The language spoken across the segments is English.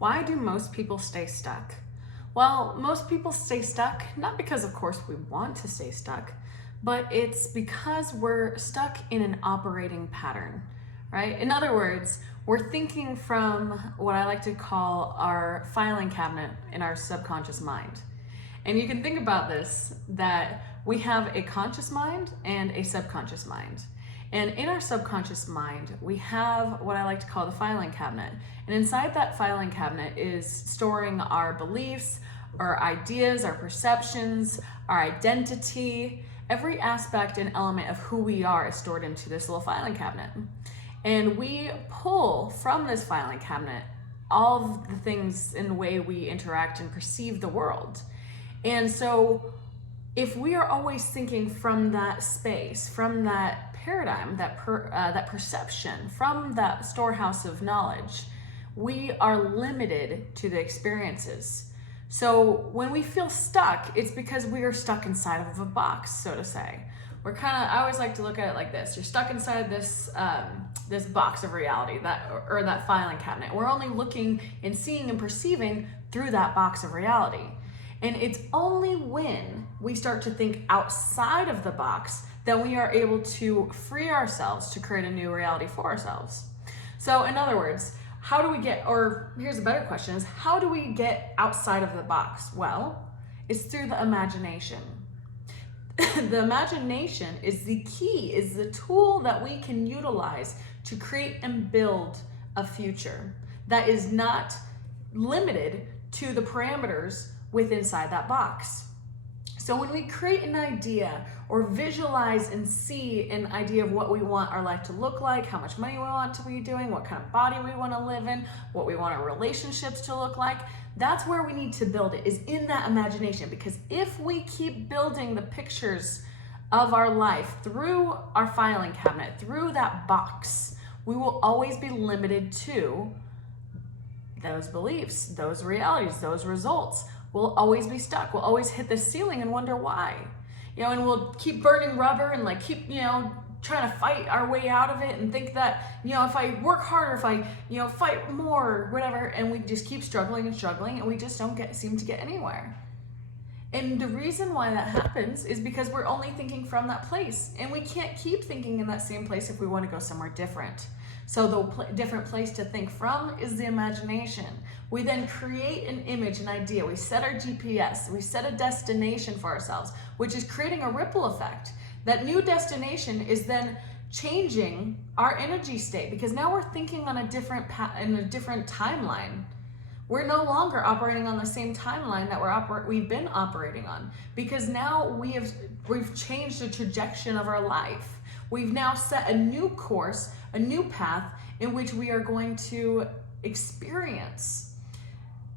Why do most people stay stuck? Well, most people stay stuck, not because of course we want to stay stuck, but it's because we're stuck in an operating pattern, right? In other words, we're thinking from what I like to call our filing cabinet in our subconscious mind. And you can think about this, that we have a conscious mind and a subconscious mind. And in our subconscious mind, we have what I like to call the filing cabinet. And inside that filing cabinet is storing our beliefs, our ideas, our perceptions, our identity. Every aspect and element of who we are is stored into this little filing cabinet. And we pull from this filing cabinet all of the things in the way we interact and perceive the world. And so if we are always thinking from that space, from that paradigm, that perception, from that storehouse of knowledge, we are limited to the experiences. So when we feel stuck, it's because we are stuck inside of a box, so to say. I always like to look at it like this. You're stuck inside this this box of reality, that filing cabinet. We're only looking and seeing and perceiving through that box of reality. And it's only when we start to think outside of the box that we are able to free ourselves to create a new reality for ourselves. So in other words, how do we get, or here's a better question, is how do we get outside of the box? Well, it's through the imagination. The imagination is the key, is the tool that we can utilize to create and build a future that is not limited to the parameters within inside that box. So when we create an idea or visualize and see an idea of what we want our life to look like, how much money we want to be doing, what kind of body we want to live in, what we want our relationships to look like, that's where we need to build it, is in that imagination. Because if we keep building the pictures of our life through our filing cabinet, through that box, we will always be limited to those beliefs, those realities, those results. We'll always be stuck. We'll always hit the ceiling and wonder why. And we'll keep burning rubber and keep, trying to fight our way out of it and think that, if I work harder, if I, fight more, whatever, and we just keep struggling and struggling and we just don't seem to get anywhere. And the reason why that happens is because we're only thinking from that place, and we can't keep thinking in that same place if we want to go somewhere different. So the different place to think from is the imagination. We then create an image, an idea. We set our GPS. We set a destination for ourselves, which is creating a ripple effect. That new destination is then changing our energy state, because now we're thinking on a different in a different timeline. We're no longer operating on the same timeline that we've been operating on, because now we've changed the trajectory of our life. We've now set a new course, a new path in which we are going to experience.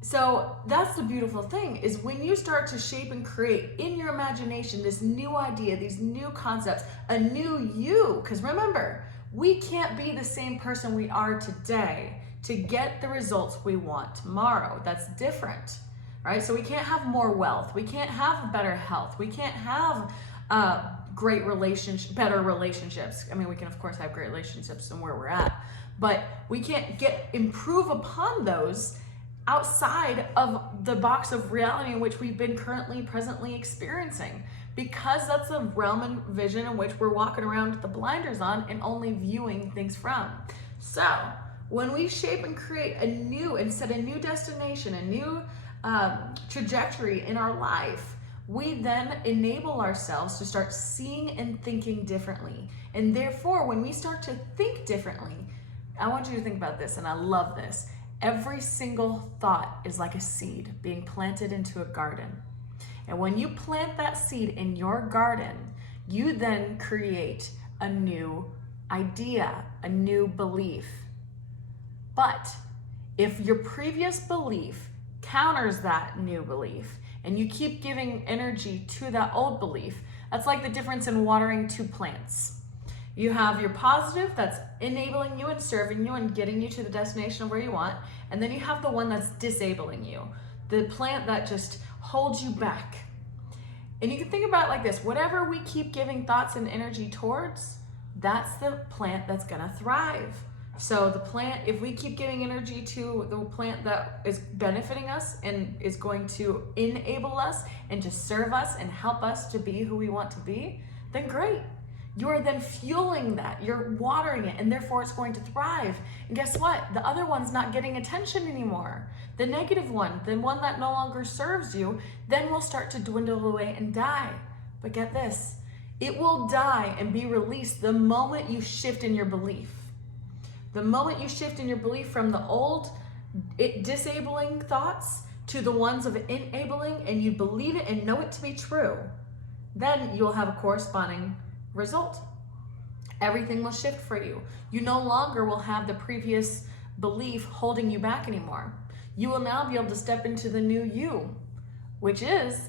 So that's the beautiful thing, is when you start to shape and create in your imagination this new idea, these new concepts, a new you. Because remember, we can't be the same person we are today to get the results we want tomorrow. That's different, right? So we can't have more wealth. We can't have better health. We can't have better relationships. I mean, we can of course have great relationships and where we're at, but we can't improve upon those outside of the box of reality in which we've been presently experiencing, because that's the realm and vision in which we're walking around with the blinders on and only viewing things from. So when we shape and create and set a new destination, a new trajectory in our life, we then enable ourselves to start seeing and thinking differently. And therefore, when we start to think differently, I want you to think about this, and I love this. Every single thought is like a seed being planted into a garden. And when you plant that seed in your garden, you then create a new idea, a new belief. But if your previous belief counters that new belief, and you keep giving energy to that old belief, that's like the difference in watering two plants. You have your positive that's enabling you and serving you and getting you to the destination of where you want, and then you have the one that's disabling you, the plant that just holds you back. And you can think about it like this: whatever we keep giving thoughts and energy towards, that's the plant that's gonna thrive. So the plant, if we keep giving energy to the plant that is benefiting us and is going to enable us and to serve us and help us to be who we want to be, then great. You are then fueling that, you're watering it, and therefore it's going to thrive. And guess what? The other one's not getting attention anymore. The negative one, the one that no longer serves you, then will start to dwindle away and die. But get this, it will die and be released the moment you shift in your belief. The moment you shift in your belief from the old disabling thoughts to the ones of enabling, and you believe it and know it to be true, then you'll have a corresponding result. Everything will shift for you. You no longer will have the previous belief holding you back anymore. You will now be able to step into the new you, which is,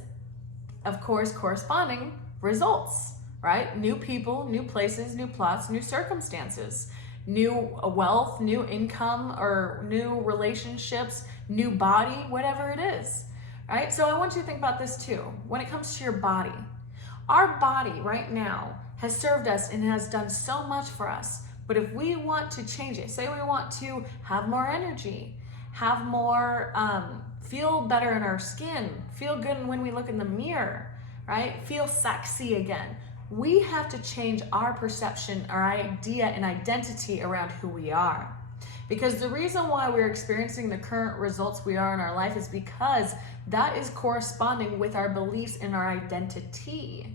of course, corresponding results, right? New people, new places, new plots, new circumstances, new wealth, new income, or new relationships, new body, whatever it is, right? So I want you to think about this too. When it comes to your body, our body right now has served us and has done so much for us. But if we want to change it, say we want to have more energy, have more, feel better in our skin, feel good when we look in the mirror, right? Feel sexy again. We have to change our perception, our idea and identity around who we are. Because the reason why we're experiencing the current results we are in our life is because that is corresponding with our beliefs and our identity.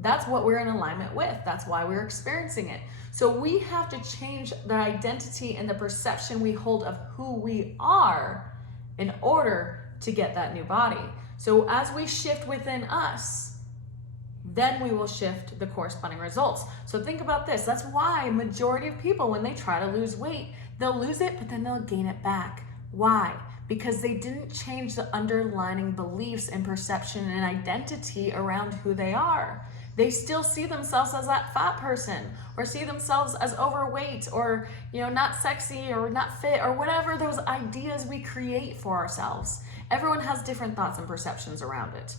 That's what we're in alignment with. That's why we're experiencing it. So we have to change the identity and the perception we hold of who we are in order to get that new body. So as we shift within us, then we will shift the corresponding results. So think about this. That's why majority of people, when they try to lose weight, they'll lose it, but then they'll gain it back. Why? Because they didn't change the underlying beliefs and perception and identity around who they are. They still see themselves as that fat person, or see themselves as overweight, or not sexy, or not fit, or whatever those ideas we create for ourselves. Everyone has different thoughts and perceptions around it,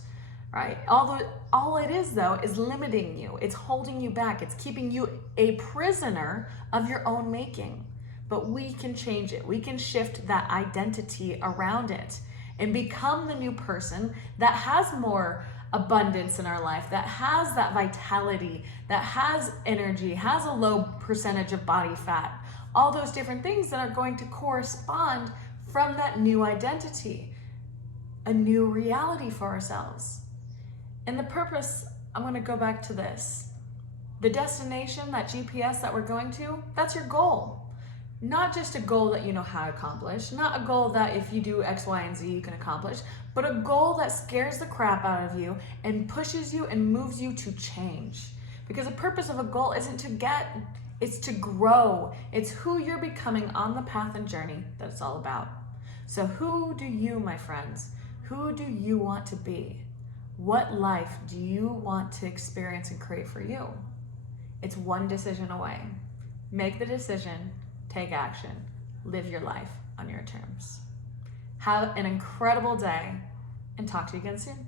right? All it is though is limiting you. It's holding you back. It's keeping you a prisoner of your own making. But we can change it. We can shift that identity around it and become the new person that has more abundance in our life, that has that vitality, that has energy, has a low percentage of body fat, all those different things that are going to correspond from that new identity, a new reality for ourselves. And the purpose, I'm going to go back to this. The destination, that GPS that we're going to, that's your goal. Not just a goal that you know how to accomplish, not a goal that if you do X, Y, and Z you can accomplish, but a goal that scares the crap out of you and pushes you and moves you to change. Because the purpose of a goal isn't to get, it's to grow. It's who you're becoming on the path and journey that it's all about. So who do you, my friends, who do you want to be? What life do you want to experience and create for you? It's one decision away. Make the decision. Take action. Live your life on your terms. Have an incredible day and talk to you again soon.